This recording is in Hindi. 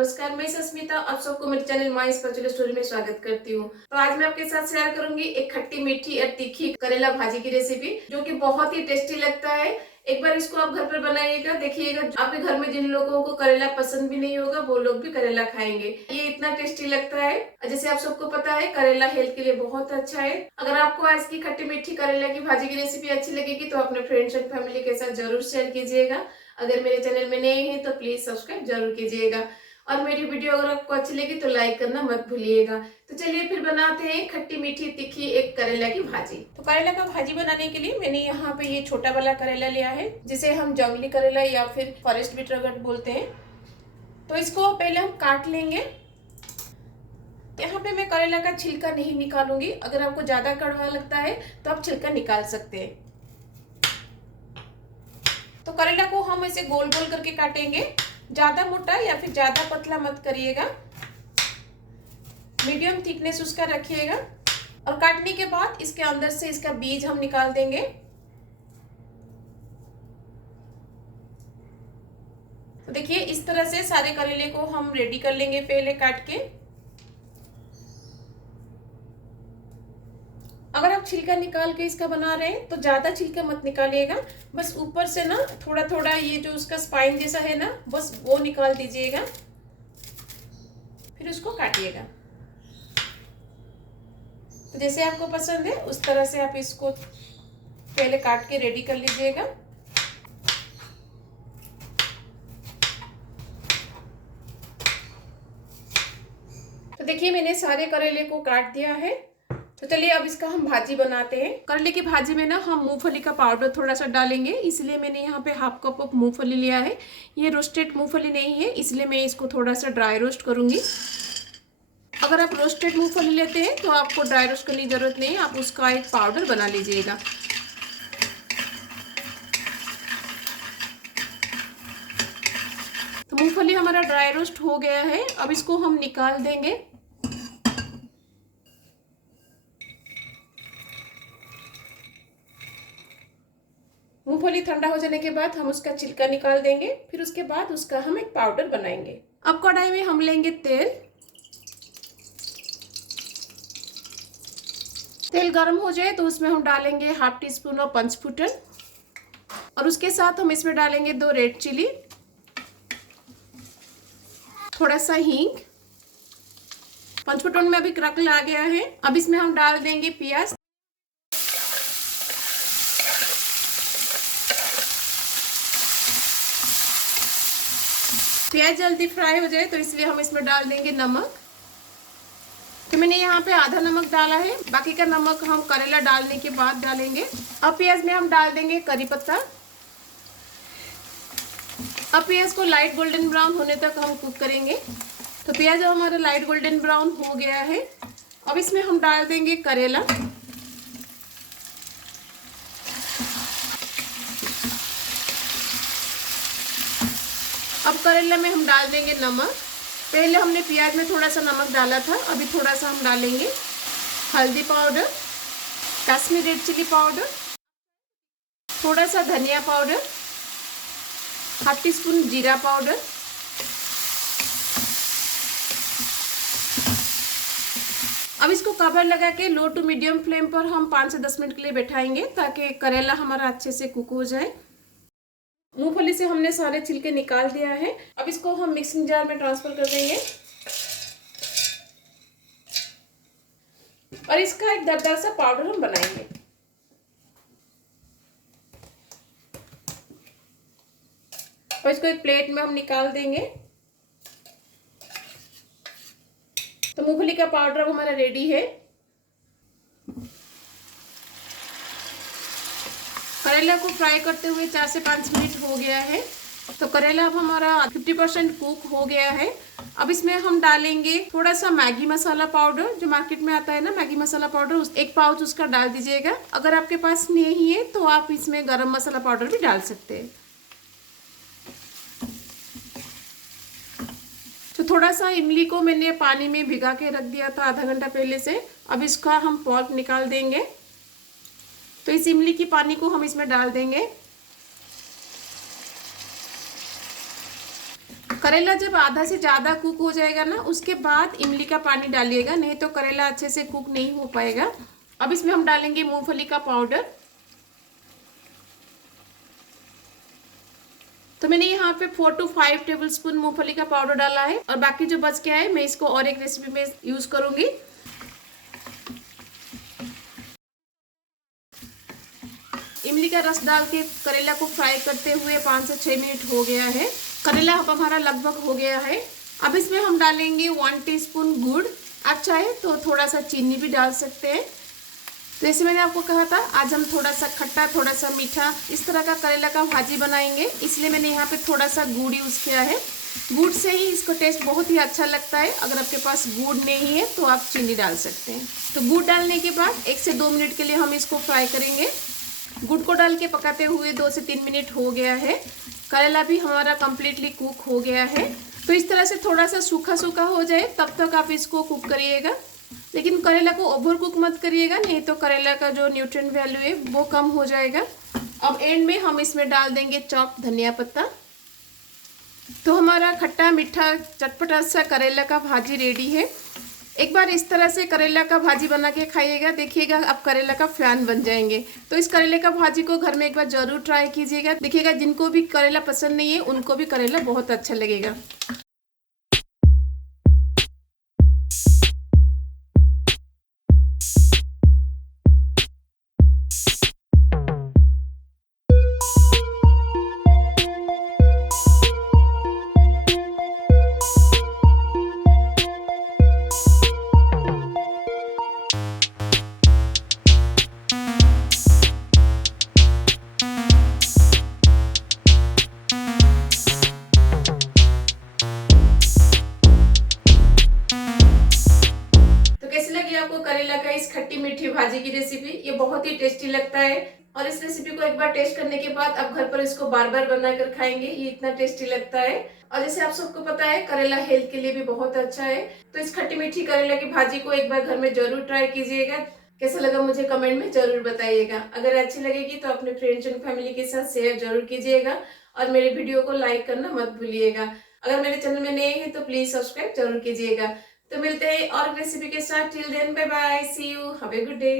नमस्कार, मैं सस्मिता आप सबको मेरे चैनल माई स्पिरिचुअल स्टोरी में स्वागत करती हूँ। तो आज मैं आपके साथ शेयर करूंगी एक खट्टी मीठी और तीखी करेला भाजी की रेसिपी, जो कि बहुत ही टेस्टी लगता है। एक बार इसको आप घर पर बनाइएगा, देखिएगा आपके घर में जिन लोगों को करेला पसंद भी नहीं होगा वो लोग भी करेला खाएंगे। ये इतना टेस्टी लगता है। जैसे आप सबको पता है करेला हेल्थ के लिए बहुत अच्छा है। अगर आपको आज की खट्टी मीठी करेला की भाजी की रेसिपी अच्छी लगेगी तो अपने फ्रेंड्स एंड फैमिली के साथ जरूर शेयर कीजिएगा। अगर मेरे चैनल में नए हैं तो प्लीज सब्सक्राइब जरूर कीजिएगा, और मेरी वीडियो अगर आपको अच्छी लगी तो लाइक करना मत भूलिएगा। तो चलिए फिर बनाते हैं खट्टी मीठी तीखी एक करेला की भाजी। तो करेला का भाजी बनाने के लिए मैंने यहाँ पे ये छोटा वाला करेला लिया है, जिसे हम जंगली करेला या फिर फॉरेस्ट बीटरूट बोलते हैं। तो इसको पहले हम काट लेंगे। यहाँ पे मैं करेला का छिलका नहीं निकालूंगी। अगर आपको ज्यादा कड़वा लगता है तो आप छिलका निकाल सकते हैं। तो करेला को हम ऐसे गोल गोल करके काटेंगे। ज्यादा मोटा या फिर ज्यादा पतला मत करिएगा, मीडियम थिकनेस उसका रखिएगा। और काटने के बाद इसके अंदर से इसका बीज हम निकाल देंगे। तो देखिए इस तरह से सारे करेले को हम रेडी कर लेंगे पहले काट के। अगर आप छिलका निकाल के इसका बना रहे हैं तो ज्यादा छिलका मत निकालिएगा, बस ऊपर से ना थोड़ा थोड़ा ये जो उसका स्पाइन जैसा है ना, बस वो निकाल दीजिएगा, फिर उसको काटिएगा। तो जैसे आपको पसंद है उस तरह से आप इसको पहले काट के रेडी कर लीजिएगा। तो देखिए मैंने सारे करेले को काट दिया है। तो चलिए अब इसका हम भाजी बनाते हैं। करेले की भाजी में ना हम मूंगफली का पाउडर थोड़ा सा डालेंगे, इसलिए मैंने यहाँ पे हाफ कप ऑफ मूंगफली लिया है। ये रोस्टेड मूंगफली नहीं है, इसलिए मैं इसको थोड़ा सा ड्राई रोस्ट करूंगी। अगर आप रोस्टेड मूंगफली लेते हैं तो आपको ड्राई रोस्ट करने की जरूरत नहीं है, आप उसका एक पाउडर बना लीजिएगा। तो मूंगफली हमारा ड्राई रोस्ट हो गया है, अब इसको हम निकाल देंगे। मूंगफली ठंडा हो जाने के बाद हम उसका छिलका निकाल देंगे, फिर उसके बाद उसका हम एक पाउडर बनाएंगे। अब कढ़ाई में हम लेंगे तेल। तेल गर्म हो जाए तो उसमें हम डालेंगे हाफ टी स्पून ऑफ पंचफुटन, और उसके साथ हम इसमें डालेंगे 2 रेड चिली, थोड़ा सा हींग। पंचफुटन में अभी क्रकल आ गया है। अब इसमें हम डाल देंगे प्याज। प्याज जल्दी फ्राई हो जाए तो इसलिए हम इसमें डाल देंगे नमक। तो मैंने यहाँ पे आधा नमक डाला है, बाकी का नमक हम करेला डालने के बाद डालेंगे। अब प्याज में हम डाल देंगे करी पत्ता। अब प्याज को लाइट गोल्डन ब्राउन होने तक हम कुक करेंगे। तो प्याज हमारा लाइट गोल्डन ब्राउन हो गया है। अब इसमें हम डाल देंगे करेला। अब करेला में हम डाल देंगे नमक। पहले हमने प्याज में थोड़ा सा नमक डाला था, अभी थोड़ा सा हम डालेंगे हल्दी powder, Kashmiri red chilli powder, थोड़ा सा धनिया पाउडर, हाफ टी स्पून जीरा पाउडर। अब इसको कवर लगा के लो टू मीडियम फ्लेम पर हम 5 से 10 मिनट के लिए बैठाएंगे, ताकि करेला हमारा अच्छे से कुक हो जाए। मूंगफली से हमने सारे छिलके निकाल दिया है। अब इसको हम मिक्सिंग जार में ट्रांसफर कर देंगे, और इसका एक दरदरा सा पाउडर हम बनाएंगे। और इसको एक प्लेट में हम निकाल देंगे। तो मूंगफली का पाउडर अब हमारा रेडी है। करेला को फ्राई करते हुए 4 से 5 मिनट हो गया है। तो करेला अब हमारा 50% कुक हो गया है। अब इसमें हम डालेंगे थोड़ा सा मैगी मसाला पाउडर, जो मार्केट में आता है ना मैगी मसाला पाउडर, एक पाउच उसका डाल दीजिएगा। अगर आपके पास नहीं है तो आप इसमें गरम मसाला पाउडर भी डाल सकते हैं। तो थोड़ा सा इमली को मैंने पानी में भिगा के रख दिया था आधा घंटा पहले से। अब इसका हम पल्प निकाल देंगे। तो इस इमली की पानी को हम इसमें डाल देंगे। करेला जब आधा से ज़्यादा कुक हो जाएगा ना, उसके बाद इमली का पानी डालिएगा, नहीं तो करेला अच्छे से कुक नहीं हो पाएगा। अब इसमें हम डालेंगे मूंगफली का पाउडर। तो मैंने यहाँ पे 4 to 5 टेबलस्पून मूंगफली का पाउडर डाला है, और बाकी जो बच गया है मैं इसको और एक रेसिपी में यूज करूंगी। इमली का रस डाल के करेला को फ्राई करते हुए 5 से 6 मिनट हो गया है। करेला अब हमारा लगभग हो गया है। अब इसमें हम डालेंगे 1 टीस्पून गुड़। आप चाहे तो थोड़ा सा चीनी भी डाल सकते हैं। जैसे मैंने आपको कहा था, आज हम थोड़ा सा खट्टा थोड़ा सा मीठा इस तरह का करेला का भाजी बनाएंगे, इसलिए मैंने यहाँ पे थोड़ा सा गुड़ यूज़ किया है। गुड़ से ही इसको टेस्ट बहुत ही अच्छा लगता है। अगर आपके पास गुड़ नहीं है तो आप चीनी डाल सकते हैं। तो गुड़ डालने के बाद 1 से 2 मिनट के लिए हम इसको फ्राई करेंगे। गुड़ को डाल के पकाते हुए 2 से 3 मिनट हो गया है। करेला भी हमारा कम्प्लीटली कुक हो गया है। तो इस तरह से थोड़ा सा सूखा सूखा हो जाए तब तक आप इसको कुक करिएगा, लेकिन करेला को ओवर कुक मत करिएगा, नहीं तो करेला का जो न्यूट्रिएंट वैल्यू है वो कम हो जाएगा। अब एंड में हम इसमें डाल देंगे चॉप धनिया पत्ता। तो हमारा खट्टा मीठा चटपटा सा करेला का भाजी रेडी है। एक बार इस तरह से करेला का भाजी बना के खाइएगा, देखिएगा आप करेला का फैन बन जाएंगे। तो इस करेले का भाजी को घर में एक बार जरूर ट्राई कीजिएगा, देखिएगा जिनको भी करेला पसंद नहीं है उनको भी करेला बहुत अच्छा लगेगा। आपको करेला का इस खट्टी मीठी भाजी की रेसिपी, ये बहुत ही टेस्टी लगता है। और इस रेसिपी को एक बार टेस्ट करने के बाद आप घर पर इसको बार बार बनाकर खाएंगे, ये इतना टेस्टी लगता है। और जैसे आप सबको पता है करेला हेल्थ के लिए भी बहुत अच्छा है। तो इस खट्टी मीठी करेला की भाजी को एक बार घर में जरूर ट्राई कीजिएगा। कैसा लगा मुझे कमेंट में जरूर बताइएगा। अगर अच्छी लगेगी तो अपने फ्रेंड्स एंड फैमिली के साथ शेयर जरूर कीजिएगा, और मेरे वीडियो को लाइक करना मत भूलिएगा। अगर मेरे चैनल में नए हैं तो प्लीज सब्सक्राइब जरूर कीजिएगा। तो मिलते हैं और रेसिपी के साथ। Till then bye bye, see you, have a good day.